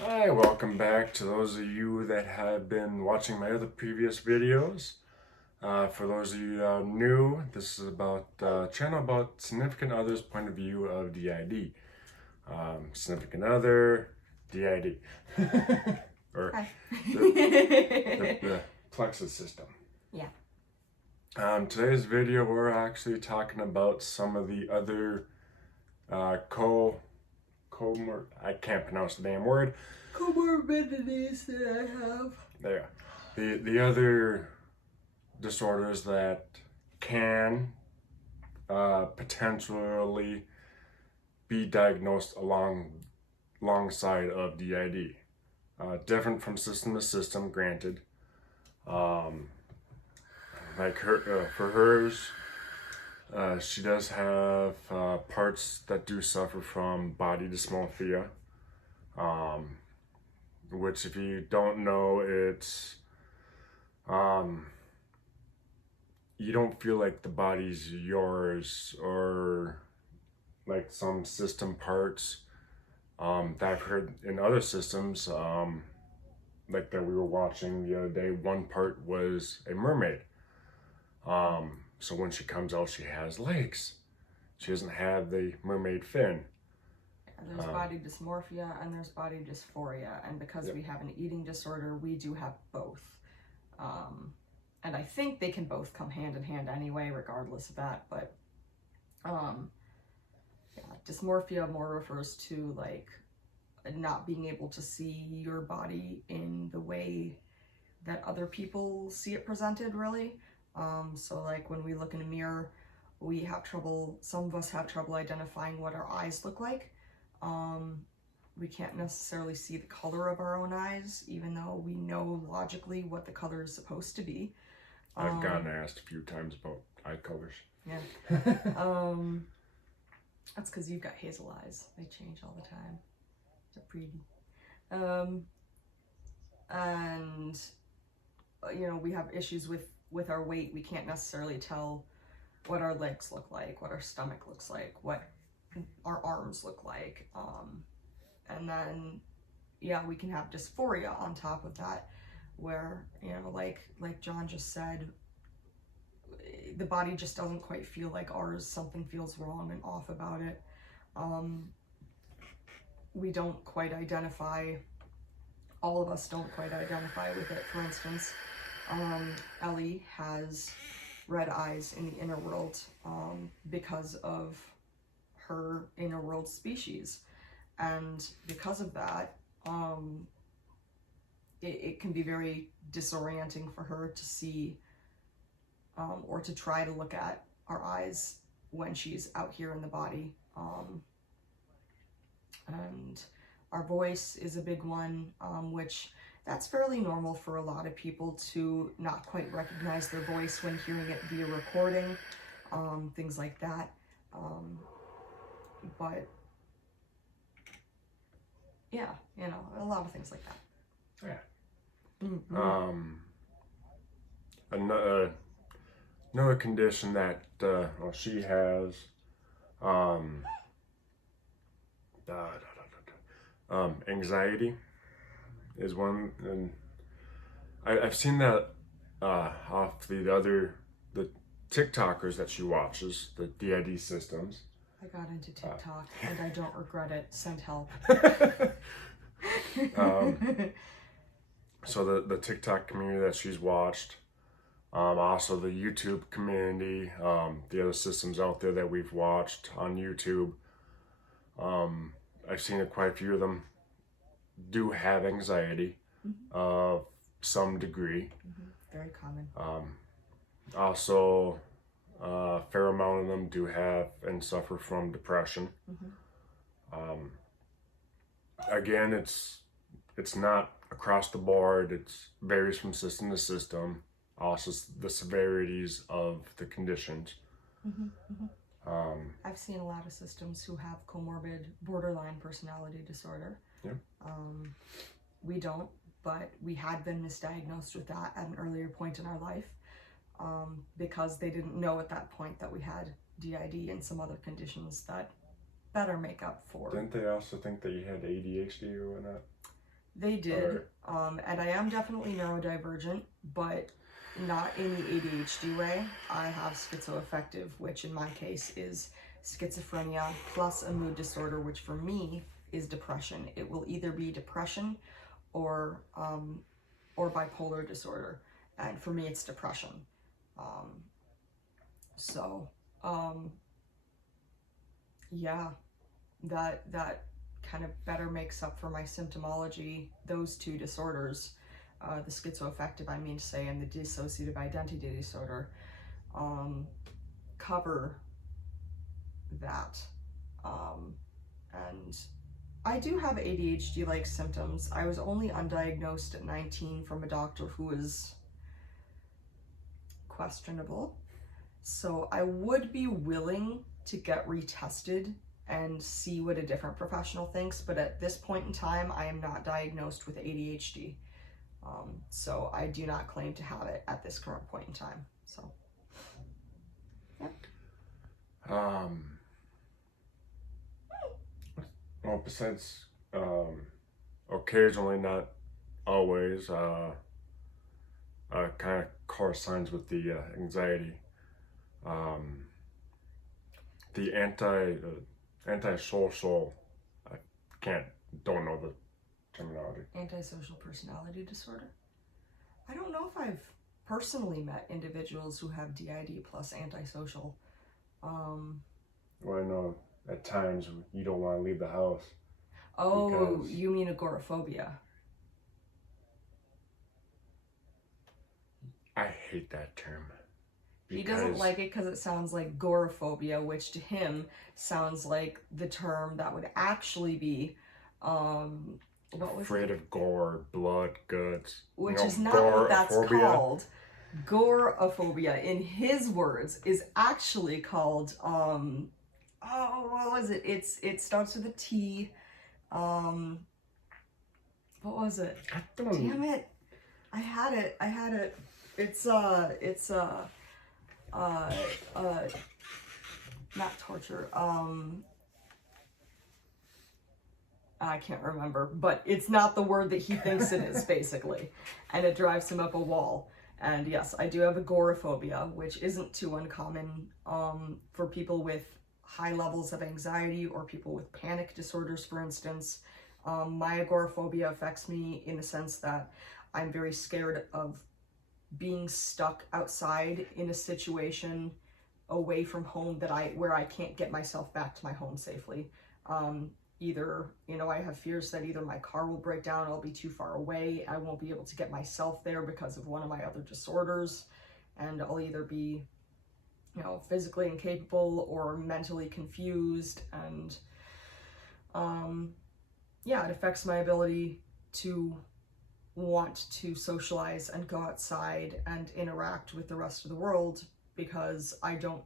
Hi, welcome back to those of you that have been watching my other previous videos. For those of you new, this is about channel about significant other's point of view of DID. Significant other, DID. Or Hi. the Plexus system. Yeah. Today's video, we're actually talking about some of the other I can't pronounce the damn word. Comorbidities that I have. There. The other disorders that can potentially be diagnosed alongside of DID. Different from system to system, granted. Like for hers, she does have parts that do suffer from body dysmorphia, which, if you don't know, it's you don't feel like the body's yours, or like some system parts that I've heard in other systems, like that we were watching the other day. One part was a mermaid. So when she comes out, she has legs. She doesn't have the mermaid fin. There's body dysmorphia and there's body dysphoria, and because we have an eating disorder, we do have both. And I think they can both come hand in hand anyway, regardless of that. But dysmorphia more refers to like not being able to see your body in the way that other people see it presented, really. So like when we look in a mirror, we have trouble, some of us have trouble identifying what our eyes look like. We can't necessarily see the color of our own eyes, even though we know logically what the color is supposed to be. I've gotten asked a few times about eye colors. Yeah. That's because you've got hazel eyes. They change all the time. They're pretty. And you know, we have issues with our weight. We can't necessarily tell what our legs look like, what our stomach looks like, what our arms look like. And then, yeah, we can have dysphoria on top of that, where, you know, like John just said, the body just doesn't quite feel like ours. Something feels wrong and off about it. We don't quite identify, all of us don't quite identify with it. For instance, Ellie has red eyes in the inner world because of her inner world species. And because of that, it can be very disorienting for her to see or to try to look at our eyes when she's out here in the body. And our voice is a big one, which that's fairly normal for a lot of people to not quite recognize their voice when hearing it via recording, things like that. But yeah, you know, a lot of things like that. Yeah. Mm-hmm. Another condition that she has, anxiety is one, and I've seen that off the TikTokers that she watches, the DID systems. I got into TikTok and I don't regret it. Send help. So the TikTok community that she's watched, also the YouTube community, the other systems out there that we've watched on YouTube, I've seen quite a few of them do have anxiety of some degree. Very common. Also, a fair amount of them do have and suffer from depression. Again, it's not across the board. It varies from system to system. Also, the severities of the conditions. I've seen a lot of systems who have comorbid borderline personality disorder. Yeah. We don't, but we had been misdiagnosed with that at an earlier point in our life, because they didn't know at that point that we had DID and some other conditions that better make up for. Didn't they also think that you had ADHD or whatnot? They did, and I am definitely neurodivergent, but not in the ADHD way. I have schizoaffective, which in my case is schizophrenia plus a mood disorder, which for me is depression. It will either be depression or bipolar disorder, and for me it's depression. So yeah, that kind of better makes up for my symptomology. Those two disorders, the schizoaffective, I mean to say, and the dissociative identity disorder, cover that. And I do have ADHD-like symptoms. I was only undiagnosed at 19 from a doctor who was questionable. So I would be willing to get retested and see what a different professional thinks, but at this point in time, I am not diagnosed with ADHD. So I do not claim to have it at this current point in time. So, yeah. Well, besides, occasionally, not always, kind of corresponds with the anxiety. The antisocial, I don't know the terminology. Antisocial personality disorder. I don't know if I've personally met individuals who have DID plus antisocial. Well, I know at times you don't want to leave the house. Oh, you mean agoraphobia? I hate that term. He doesn't like it because it sounds like goraphobia, which to him sounds like the term that would actually be, afraid of gore, blood, guts. Which is not what that's called. Goraphobia, in his words, is actually called, what was it? It starts with a T. What was it? Damn it. I had it. It's not torture. I can't remember, but it's not the word that he thinks it is, basically. And it drives him up a wall. And yes, I do have agoraphobia, which isn't too uncommon for people with high levels of anxiety or people with panic disorders, for instance. My agoraphobia affects me in the sense that I'm very scared of being stuck outside in a situation away from home where I can't get myself back to my home safely. Either, I have fears that either my car will break down, I'll be too far away, I won't be able to get myself there because of one of my other disorders, and I'll either be, physically incapable or mentally confused, and it affects my ability to want to socialize and go outside and interact with the rest of the world because I don't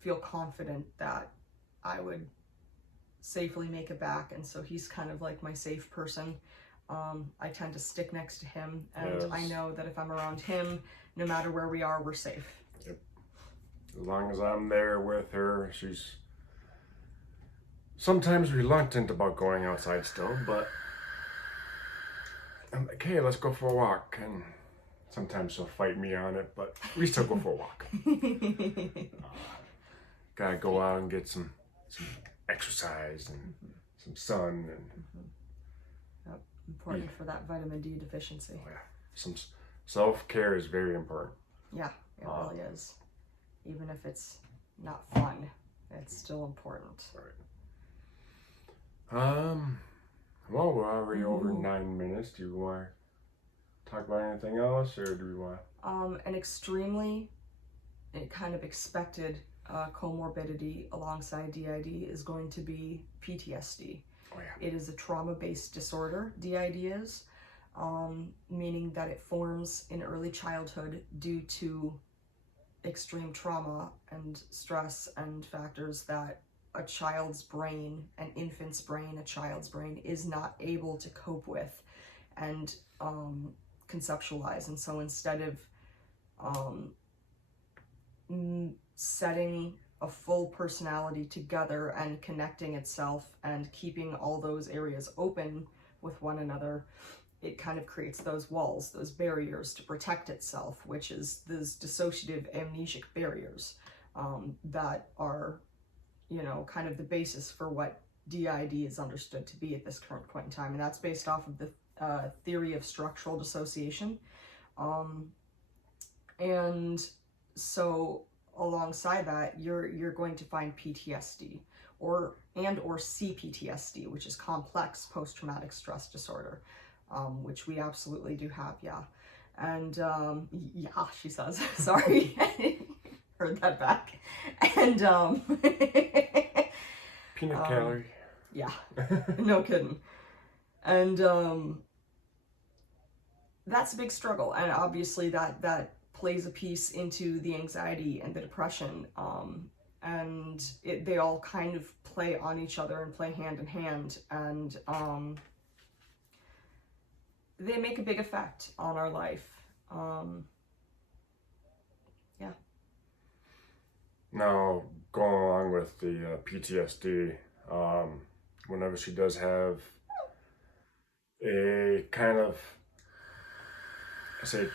feel confident that I would safely make it back. And so he's kind of like my safe person. I tend to stick next to him, and yes. I know that if I'm around him, no matter where we are, we're safe. Yep. As long as I'm there with her, she's sometimes reluctant about going outside still, but I'm like, hey, let's go for a walk. And sometimes she'll fight me on it, but we still go for a walk. Gotta go out and get some exercise and some sun. And yep. Important for that vitamin D deficiency. Oh, yeah. Some self-care is very important. Yeah, it really is. Even if it's not fun, it's still important. Right. Well, we're already over 9 minutes. Do you want to talk about anything else, or do we want? An extremely kind of expected comorbidity alongside DID is going to be PTSD. Oh, yeah. It is a trauma-based disorder, DID is, meaning that it forms in early childhood due to extreme trauma and stress and factors that a child's brain, an infant's brain, a child's brain is not able to cope with and conceptualize. And so instead of setting a full personality together and connecting itself and keeping all those areas open with one another, it kind of creates those walls, those barriers to protect itself, which is those dissociative amnesic barriers that are, you know, kind of the basis for what DID is understood to be at this current point in time. And that's based off of the theory of structural dissociation. And so alongside that, you're going to find PTSD or CPTSD, which is complex post-traumatic stress disorder, which we absolutely do have, yeah. And yeah, she says, sorry, heard that back. And peanut gallery. Yeah, no kidding. And that's a big struggle, and obviously that plays a piece into the anxiety and the depression, and they all kind of play on each other and play hand in hand, and they make a big effect on our life. Yeah. Now, going along with the PTSD, whenever she does have a kind of, say,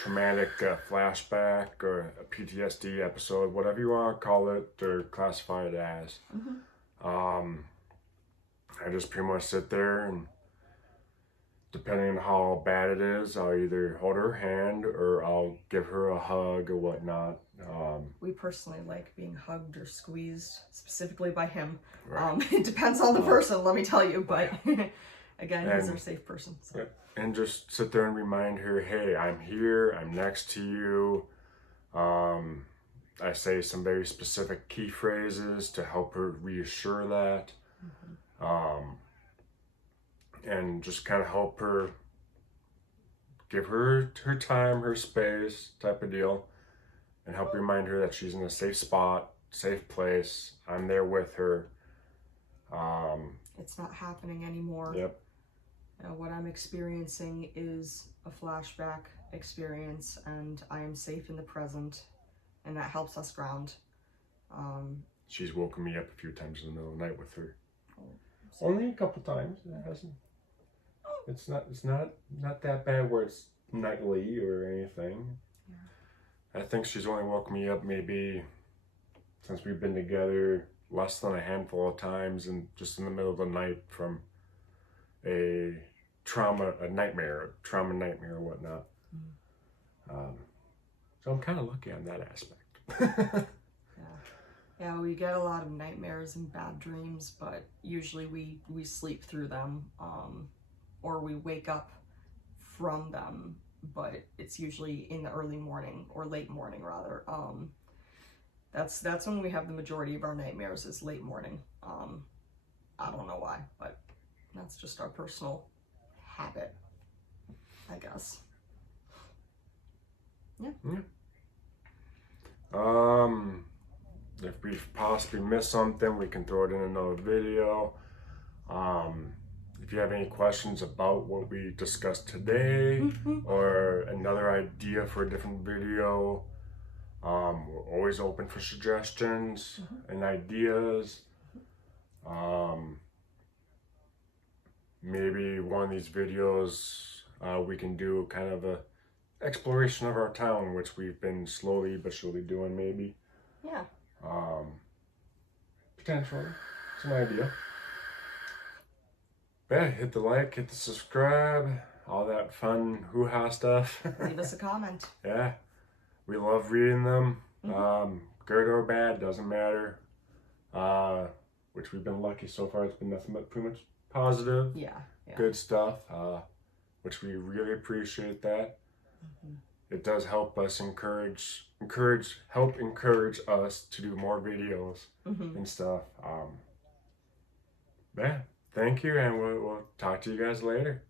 traumatic flashback or a PTSD episode, whatever you want to call it or classify it as, I just pretty much sit there, and depending on how bad it is, I'll either hold her hand or I'll give her a hug or whatnot. We personally like being hugged or squeezed, specifically by him. Right. It depends on the person, let me tell you, but again, he's our safe person. So. Yeah. And just sit there and remind her, hey, I'm here, I'm next to you. I say some very specific key phrases to help her reassure that. And just kind of help her, give her time, her space type of deal, and help remind her that she's in a safe spot, safe place. I'm there with her. It's not happening anymore. Yep. What I'm experiencing is a flashback experience, and I am safe in the present, and that helps us ground. She's woken me up a few times in the middle of the night with her. Only a couple times. It hasn't. It's not that bad where it's nightly or anything. Yeah. I think she's only woke me up maybe since we've been together less than a handful of times, and just in the middle of the night from a nightmare or whatnot. So I'm kind of lucky on that aspect. Yeah, we get a lot of nightmares and bad dreams, but usually we sleep through them, or we wake up from them, but it's usually in the early morning or late morning rather. That's when we have the majority of our nightmares, is late morning. I don't know why, but that's just our personal habit, I guess. Yeah. If we've possibly missed something, we can throw it in another video. If you have any questions about what we discussed today, or another idea for a different video, we're always open for suggestions and ideas. Maybe one of these videos we can do kind of a exploration of our town, which we've been slowly but surely doing, maybe. Yeah. Potentially. It's an idea. But yeah, hit the like, hit the subscribe, all that fun hoo-ha stuff. Leave us a comment. Yeah. We love reading them. Good or bad, doesn't matter. Which we've been lucky so far. It's been nothing but pretty much positive. Yeah. Good stuff. Which we really appreciate that. It does help us encourage us to do more videos and stuff. Yeah, thank you, and we'll talk to you guys later.